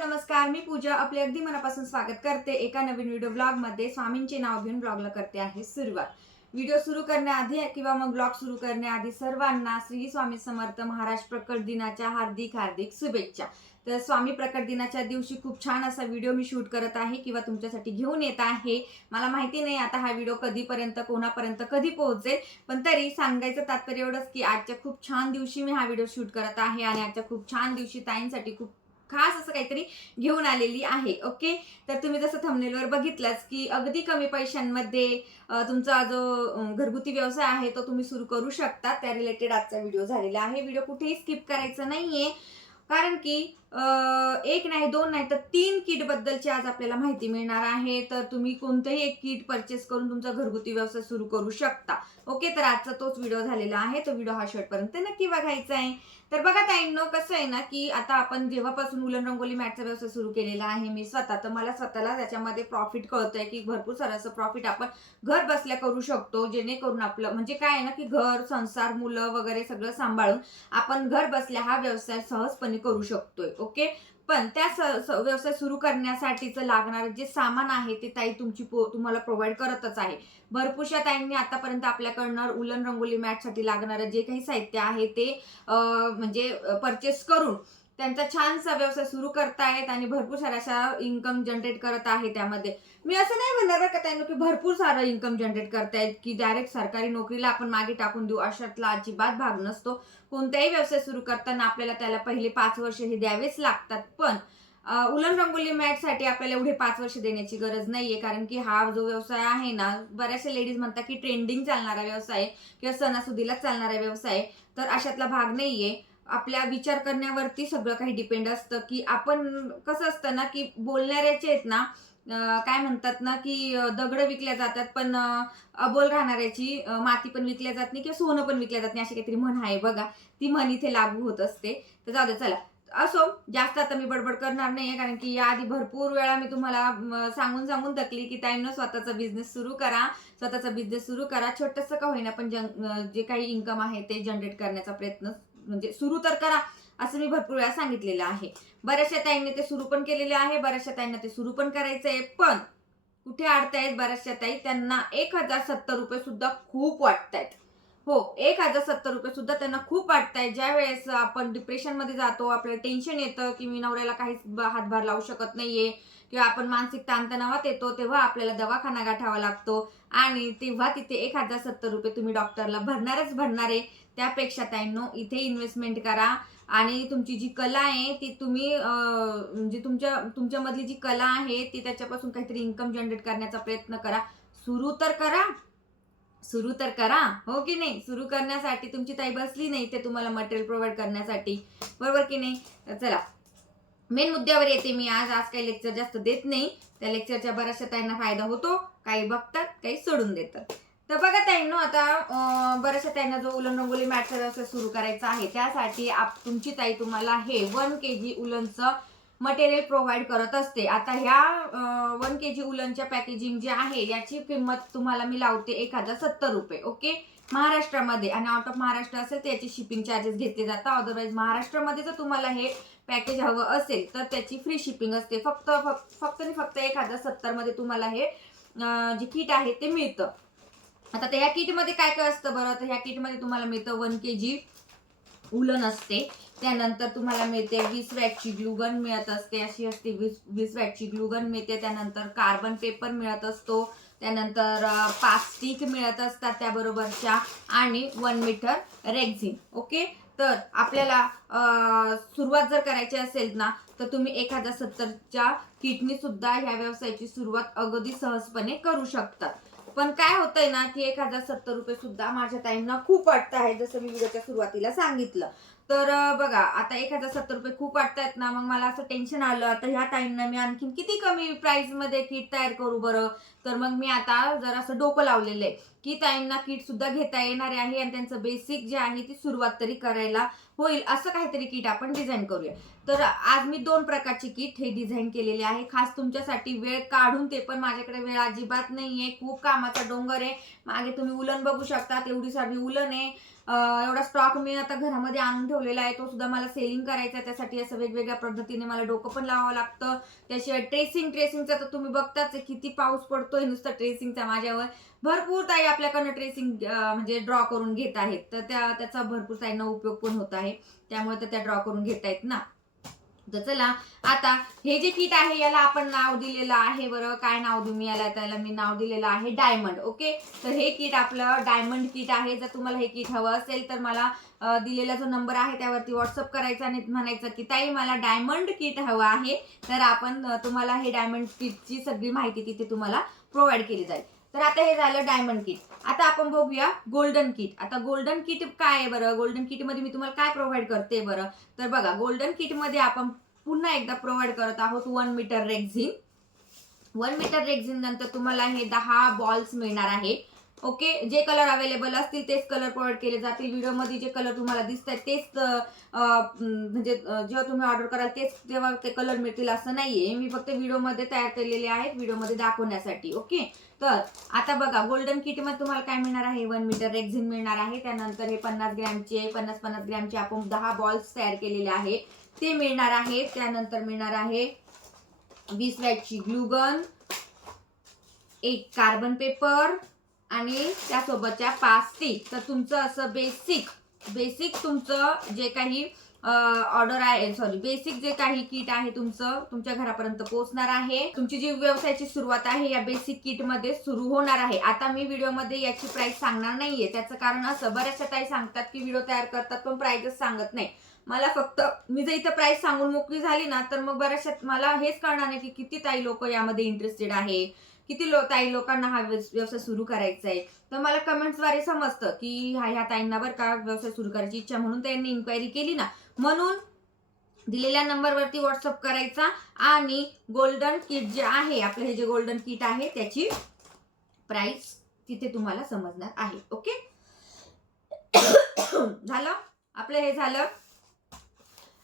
Hello नमस्कार, मी पूजा आपले अगदी मनापासून स्वागत करते एका नवीन व्हिडिओ ब्लॉगमध्ये. स्वामींचे नाव घेऊन ब्लॉगला करते आहे सुरुवात. व्हिडिओ सुरू करण्याआधी किंवा मग ब्लॉग सुरू करण्याआधी सर्वांना श्री स्वामी समर्थ महाराज प्रकट दिनाच्या हार्दिक हार्दिक शुभेच्छा. तर स्वामी प्रकट दिनाच्या दिवशी खूप छान असा व्हिडिओ मी शूट करत आहे किंवा तुमच्यासाठी घेऊन येत आहे. मला माहिती नाही आता हा व्हिडिओ कधीपर्यंत कोणापर्यंत कधी पोहोचेल, पण तरी सांगायचं तात्पर्य एवढंच की आजच्या खूप छान दिवशी मी हा व्हिडिओ शूट करत आहे आणि आजच्या खूप छान दिवशी ताईंसाठी खूप खास असं काहीतरी घेऊन आलेली आहे. ओके, तर तुम्ही जसं थंबनेलवर बघितलंच की अगदी कमी पैशांमध्ये तुमचा जो घरगुती व्यवसाय आहे तो तुम्ही सुरू करू शकता. त्या रिलेटेड आजचा व्हिडिओ झालेला आहे. व्हिडिओ कुठेही स्किप करायचं नाहीये, कारण की एक नाही दोन नाही तर 3 किट बद्दलची आज आपल्याला माहिती मिळणार आहे. तर तुम्ही कोणतंही एक किट परचेस करून तुमचा घरगुती व्यवसाय सुरू करू शकता. ओके, तर आजचा तोच व्हिडिओ झालेला आहे. तो व्हिडिओ हा शेवटपर्यंत नक्की बघायचा आहे. तर बघा ताईंनो, कसं आहे ना की आता आपण जेव्हापासून उलन रंगोली मॅटचा व्यवसाय सुरू केलेला आहे मी स्वतः, तर मला स्वतःला त्याच्यामध्ये प्रॉफिट कळतंय की भरपूर सारं असं प्रॉफिट आपण घर बसल्या करू शकतो. जेणेकरून आपलं म्हणजे काय आहे ना की घर, संसार, मुलं वगैरे सगळं सांभाळून आपण घर बसल्या हा व्यवसाय सहजपणे करू शकतोय. ओके, पण त्या व्यवसाय सुरू करण्यासाठीचं लागणारं जे सामान आहे ते ताई तुम्हाला प्रोव्हाइड करतच आहे. भरपूरशा ताईंनी आतापर्यंत आपल्याकडनं उलन रंगोली मॅटसाठी लागणारं जे काही साहित्य आहे ते म्हणजे परचेस करून त्यांचा छानसा व्यवसाय सुरू करतायत आणि भरपूर साऱ्या अशा इन्कम जनरेट करत आहे. त्यामध्ये मी असं नाही म्हणणार का त्यांना की भरपूर सारं इन्कम जनरेट करतायत की डायरेक्ट सरकारी नोकरीला आपण मागे टाकून देऊ, अशातला अजिबात भाग नसतो. कोणताही व्यवसाय सुरू करताना आपल्याला त्याला पहिले 5 वर्ष हे द्यावेच लागतात. पण उलन रंगोली मॅटसाठी आपल्याला एवढे 5 वर्ष देण्याची गरज नाहीये, कारण की हा जो व्यवसाय आहे ना, बऱ्याचशा लेडीज म्हणतात की ट्रेंडिंग चालणारा व्यवसाय किंवा सणासुदीला चालणारा व्यवसाय, तर अशातला भाग नाहीये. आपल्या विचार करण्यावरती सगळं काही डिपेंड असतं की आपण कसं असतं ना की बोलणाऱ्याचे आहेत ना, काय म्हणतात ना की दगड विकल्या जातात पण अबोल राहणाऱ्याची माती पण विकल्या जात नाही किंवा सोनं पण विकल्या जात नाही, अशी काहीतरी म्हण आहे बघा. ती म्हण इथे लागू होत असते. तर जाऊ दे, चला. असो, जास्त आता मी बडबड करणार नाहीये, कारण की याआधी भरपूर वेळा मी तुम्हाला सांगून सांगून थकली की ताईंनो स्वतःचा बिझनेस सुरू करा, स्वतःचा बिझनेस सुरू करा. छोटंसं का होईना पण जे काही इन्कम आहे ते जनरेट करण्याचा प्रयत्न म्हणजे सुरू तर करा, असं मी भरपूर वेळा सांगितलेलं आहे. बऱ्याचशा ताईंनी ते सुरू पण केलेले आहे, बऱ्याचशा ताईंना ते सुरू पण करायचंय. पण कुठे अडतायत बऱ्याचशा ताई, त्यांना ₹1070 सुद्धा खूप वाटतायत. हो, ₹1070 सुद्धा त्यांना खूप वाटतायत. ज्यावेळेस आपण डिप्रेशनमध्ये जातो, आपल्याला टेन्शन येतं की मी नवऱ्याला काहीच हातभार लावू शकत नाहीये किंवा आपण मानसिक ताणतणावात येतो, तेव्हा आपल्याला दवाखाना गाठावा लागतो आणि तेव्हा तिथे ₹1070 तुम्ही डॉक्टरला भरणारच भरणार आहे. त्यापेक्षा ताईंनो, इथे इन्व्हेस्टमेंट करा आणि तुमची जी कला आहे ती तुम्ही म्हणजे तुमच्यामधली जी कला आहे ती त्याच्यापासून काहीतरी इन्कम जनरेट करण्याचा प्रयत्न करा. सुरू तर करा. सुरू तर करा, हो की नाही? सुरू करण्यासाठी तुमची ताई बसली नाही ते तुम्हाला मटेरियल प्रोव्हाइड करण्यासाठी, बरोबर की नाही? तर चला, मेन मुद्द्यावर येते मी आज. आज काही लेक्चर जास्त देत नाही. त्या लेक्चरच्या बऱ्याचशा ताईंना फायदा होतो, काही बघतात, काही सोडून देतात. तर बघा ताईंनो, आता बऱ्याचशा ताईंना जो उलन रंगोली मॅटचा व्यवसाय सुरू करायचा आहे त्यासाठी तुमची ताई तुम्हाला हे 1 kg उलनचं मटेरियल प्रोव्हाइड करत असते. आता ह्या 1 kg उलनच्या पॅकेजिंग जे आहे याची किंमत तुम्हाला मी लावते ₹1070. ओके, महाराष्ट्रामध्ये. आणि आउट ऑफ महाराष्ट्र असेल तर याचे शिपिंग चार्जेस घेतले जातात. अदरवाईज महाराष्ट्रामध्ये जर तुम्हाला हे पॅकेज हवं असेल तर त्याची फ्री शिपिंग असते. फक्त आणि फक्त 1070 मध्ये तुम्हाला हे जे किट आहे ते मिळतं. आता त्या ह्या किटमध्ये काय काय असतं बरं? तर ह्या किटमध्ये तुम्हाला मिळतं 1 kg उलन असते. त्यानंतर तुम्हाला मिळते 20 वॅटची ग्लूगन मिळत असते, अशी असते 20 वॅटची ग्लूगन मिळते. त्यानंतर कार्बन पेपर मिळत असतो. त्यानंतर 5 स्टिक मिळत असतात त्याबरोबरच्या आणि 1 मीटर रेक्झिन. ओके, तर आपल्याला सुरुवात जर करायची असेल ना तर तुम्ही 1070च्या किटनी सुद्धा ह्या व्यवसायाची सुरुवात अगदी सहजपणे करू शकता. पण काय होतंय ना की ₹1070 सुद्धा माझ्या ताईंना खूप वाटत आहे, जसं मी व्हिडिओच्या सुरुवातीला सांगितलं. तर बघा, आता ₹1070 खूप वाटतायत ना, मग मला असं टेन्शन आलं. आता ह्या ताईंना मी आणखीन किती कमी प्राइसमध्ये किट तयार करू बरं? तर मग मी आता जरासं डोकं लावलेलं आहे की ताईंना किट सुद्धा घेता येणार आहे आणि त्यांचं बेसिक जे आहे ती सुरुवात तरी करायला होईल असं काहीतरी किट आपण डिझाईन करूया. तर आज मी 2 प्रकारची किट हे डिझाईन केलेले आहे खास तुमच्यासाठी, वेळ काढून. ते पण माझ्याकडे वेळ अजिबात नाहीये, खूप कामाचा डोंगर आहे. मागे तुम्ही उलन बघू शकता, तेवढी सारी उलन आहे. एवढा स्टॉक मी आता घरामध्ये आणून ठेवलेला आहे, तो सुद्धा मला सेलिंग करायचा आहे. त्यासाठी असं वेगवेगळ्या पद्धतीने मला डोकं पण लावावं लागतं. त्याशिवाय ट्रेसिंगचा तर तुम्ही बघताच किती पाऊस पडतोय नुसतं ट्रेसिंगचा माझ्यावर. भरपूर ताई आपल्याकडनं ट्रेसिंग म्हणजे ड्रॉ करून घेत आहेत, तर त्याचा भरपूर ताईंना उपयोग पण होत आहे. त्यामुळे तर त्या ड्रॉ करून घेत आहेत ना. तर चला, आता हे जे किट आहे याला आपण नाव दिलेलं आहे, बरं काय नाव देऊ मी याला, त्याला मी नाव दिलेलं आहे डायमंड. ओके, तर हे किट आपलं डायमंड किट आहे. जर तुम्हाला हे किट हवं असेल तर मला दिलेला जो नंबर आहे त्यावरती व्हॉट्सअप करायचा आणि म्हणायचं की ताई मला डायमंड किट हवं आहे, तर आपण तुम्हाला हे डायमंड किटची सगळी माहिती तिथे तुम्हाला प्रोव्हाइड केली जाईल. तर आता हे झालं डायमंड किट. आता आपण बघूया गोल्डन किट. आता गोल्डन किट काय आहे बरं, गोल्डन किट मध्ये मी तुम्हाला काय प्रोव्हाइड करते बरं, तर बघा गोल्डन किट मध्ये आपण पुन्हा एकदा प्रोव्हाइड करत आहोत 1 मीटर रेक्झिन. 1 मीटर रेक्झिन नंतर तुम्हाला हे 10 बॉल्स मिळणार आहे. ओके, जे कलर अवेलेबल असतील तेच कलर प्रोव्हाइड केले जातील. व्हिडिओमध्ये जे कलर तुम्हाला दिसत आहेत तेच म्हणजे जेव्हा तुम्ही ऑर्डर कराल तेच तेव्हा ते कलर मिळतील असं नाहीये. मी फक्त व्हिडिओमध्ये तयार केलेले आहेत व्हिडिओमध्ये दाखवण्यासाठी. ओके, तर आता बघा गोल्डन किट मध्ये तुम्हाला काय मिळणार आहे, 1 मीटर रेक्झिन मिळणार आहे. त्यानंतर हे 50 ग्रॅमचे 50 ग्रॅमचे आपण 10 बॉल्स तयार केलेले आहे ते मिळणार आहे. त्यानंतर मिळणार आहे 20 वॅटची ग्लू गन, एक कार्बन पेपर आणि त्यासोबतच्या 5 स्टिक. तर तुमचं असं बेसिक तुमचं जे काही ऑर्डर आहे, बेसिक जे काही किट आहे तुमचं तुमच्या घरापर्यंत पोहोचणार आहे. तुमची जी व्यवसायाची सुरुवात आहे या बेसिक किट मध्ये सुरू होणार आहे. आता मी व्हिडिओमध्ये याची प्राइस सांगणार नाहीये, त्याचं कारण असं, बऱ्याचशा ताई सांगतात की व्हिडिओ तयार करतात पण प्राइसच सांगत नाही. मला फक्त मी जर इथं प्राइस सांगून मोकळी झाली ना तर मग बऱ्याचशा मला हेच कळणार नाही की किती ताई लोक यामध्ये इंटरेस्टेड आहे, किती ताई लोकांना हा व्यवसाय सुरू करायचा आहे. तर मला कमेंट्सद्वारे समजतं की ह्या ताईंना बरं का व्यवसाय सुरू करायची इच्छा, म्हणून त्यांनी इन्क्वायरी केली ना. म्हणून दिलेल्या नंबरवरती व्हॉट्सअप करायचा आणि गोल्डन किट जे आहे आपलं, हे जे गोल्डन किट आहे त्याची प्राइस तिथे तुम्हाला समजणार आहे. ओके, झालं आपलं, हे झालं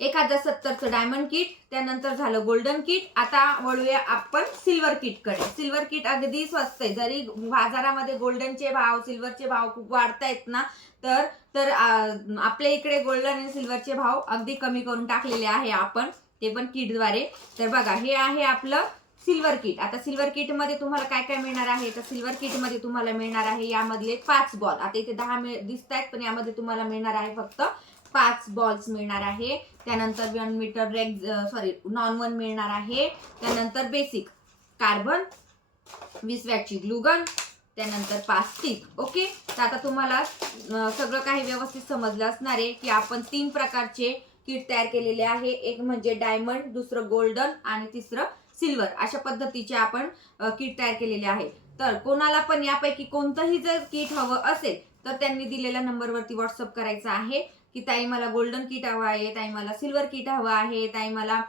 1070चं डायमंड किट. त्यानंतर झालं गोल्डन किट. आता वळूया आपण सिल्वर किट कडे. सिल्वर किट अगदी स्वस्त आहे. जरी बाजारामध्ये गोल्डनचे भाव सिल्वरचे भाव खूप वाढतायत ना, तर आपल्या इकडे गोल्डन आणि सिल्वरचे भाव अगदी कमी करून टाकलेले आहे आपण, ते पण किटद्वारे. तर बघा हे आहे आपलं सिल्वर किट. आता सिल्वर किट मध्ये तुम्हाला काय काय मिळणार आहे, तर सिल्वर किट मध्ये तुम्हाला मिळणार आहे यामधले 5 बॉल. आता इथे 10 दिसत आहेत पण यामध्ये तुम्हाला मिळणार आहे फक्त 5 बॉल्स मिळणार आहे. त्यानंतर 1 मीटर नॉन 1 मिळणार आहे. त्यानंतर बेसिक कार्बन, 20 वॅटची ग्लू गन, त्यानंतर 5 स्टिक. ओके, तर आता तुम्हाला सगळं काही व्यवस्थित समजलं असणार आहे की आपण 3 प्रकारचे किट तयार केलेले आहे. एक म्हणजे डायमंड, दुसरं गोल्डन आणि तिसरं सिल्वर. अशा पद्धतीचे आपण किट तयार केलेले आहे. तर कोणाला पण यापैकी कोणतंही जर किट हवं असेल तर त्यांनी दिलेल्या नंबरवरती व्हॉट्सअप करायचं आहे की ताई मला गोल्डन किट हवं आहे, ताई मला सिल्वर किट हवं आहे, ताई मला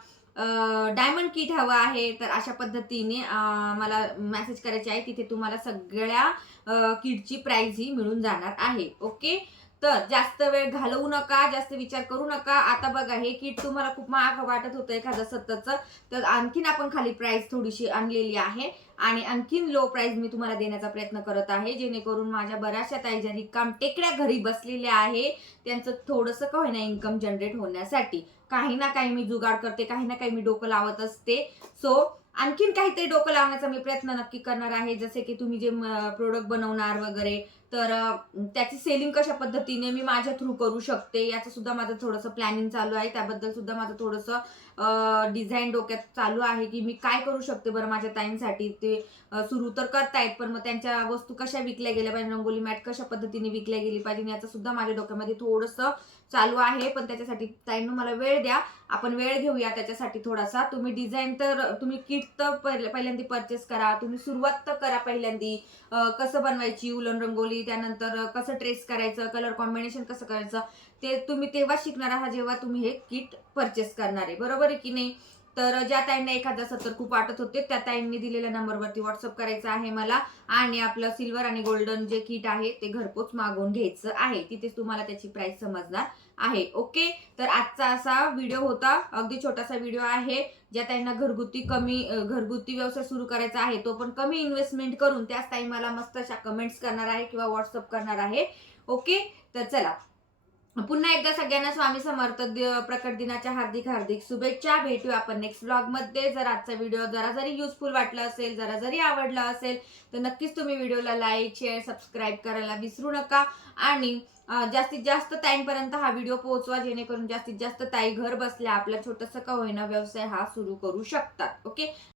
डायमंड किट हवं आहे. तर अशा पद्धतीने मला मेसेज करायचे आहे. तिथे तुम्हाला सगळ्या किटची प्राइस ही मिळून जाणार आहे. ओके, तर जास्त वेळ घालवू नका, जास्त विचार करू नका. आता बघा हे किट तुम्हाला खूप महाग वाटत होतं 1070चं, तर आणखीन आपण खाली प्राइस थोडीशी आणलेली आहे आणि आणखीन लो प्राइस मी तुम्हाला देण्याचा प्रयत्न करत आहे, जेणेकरून माझ्या बऱ्याचशा ताई ज्या रिकाम टेकड्या घरी बसलेल्या आहे त्यांचं थोडंसं का होईना इन्कम जनरेट होण्यासाठी काही ना काही मी जुगाड करते, काही ना काही मी डोकं लावत असते. सो आणखीन काहीतरी डोकं लावण्याचा मी प्रयत्न नक्की करणार आहे. जसे की तुम्ही जे प्रोडक्ट बनवणार वगैरे, तर त्याची सेलिंग कशा पद्धतीने मी माझ्या थ्रू करू शकते याचं सुद्धा माझं थोडंसं प्लॅनिंग चालू आहे. त्याबद्दल सुद्धा माझं थोडंसं डिझाईन डोक्यात चालू आहे की मी काय करू शकते बरं माझ्या ताईंसाठी. ते सुरू तर करतायत पण मग त्यांच्या वस्तू कशा विकल्या गेल्या पाहिजे, रंगोली मॅट कशा पद्धतीने विकल्या गेली पाहिजे याचं सुद्धा माझ्या डोक्यामध्ये थोडंसं चालू आहे. पण त्याच्यासाठी ताईंनो मला वेळ द्या, आपण वेळ घेऊया त्याच्यासाठी थोडासा. तुम्ही डिझाईन तर तुम्ही किट तर पहिल्यांदा परचेस करा, तुम्ही सुरुवात तर करा पहिल्यांदा. कसं बनवायची उलन रंगोली, त्यानंतर कसं ट्रेस करायचं, कलर कॉम्बिनेशन कसं करायचं ते तुम्ही तेव्हा शिकणार आहात जेव्हा तुम्ही हे किट परचेस करणार आहे, बरोबर आहे की नाही. तर ज्या ताईंना 1070 खूप वाटत होते त्या ताईंनी दिलेल्या नंबरवरती व्हॉट्सअप करायचं आहे मला आणि आपलं सिल्वर आणि गोल्डन जे किट आहे ते घरपोच मागवून घ्यायचं आहे. तिथेच तुम्हाला त्याची प्राइस समजणार आहे. ओके, तर आजचा असा व्हिडिओ होता, अगदी छोटासा व्हिडिओ आहे. ज्या ताईंना घरगुती व्यवसाय सुरू करायचा आहे, तो पण कमी इन्व्हेस्टमेंट करून त्याच ताई मला मस्त अशा कमेंट्स करणार आहे किंवा व्हॉट्सअप करणार आहे. ओके, तर चला पुन्हा एकदा सगळ्यांना स्वामी समर्थ प्रकट दिनाच्या हार्दिक हार्दिक शुभेच्छा. भेटूया आपण नेक्स्ट व्लॉग मध्ये. जर आजचा व्हिडिओ जरा जरी युजफुल वाटला असेल, जरा जरी आवडला असेल, तर नक्कीच तुम्ही व्हिडिओला लाईक, शेअर, सबस्क्राईब करायला विसरू नका. आणि जास्तीत जास्त ताईंपर्यंत हा व्हिडिओ पोहोचवा, जेणेकरून जास्तीत जास्त ताई घर बसल्या आपला छोटंसं का होईना व्यवसाय हा सुरू करू शकतात. ओके,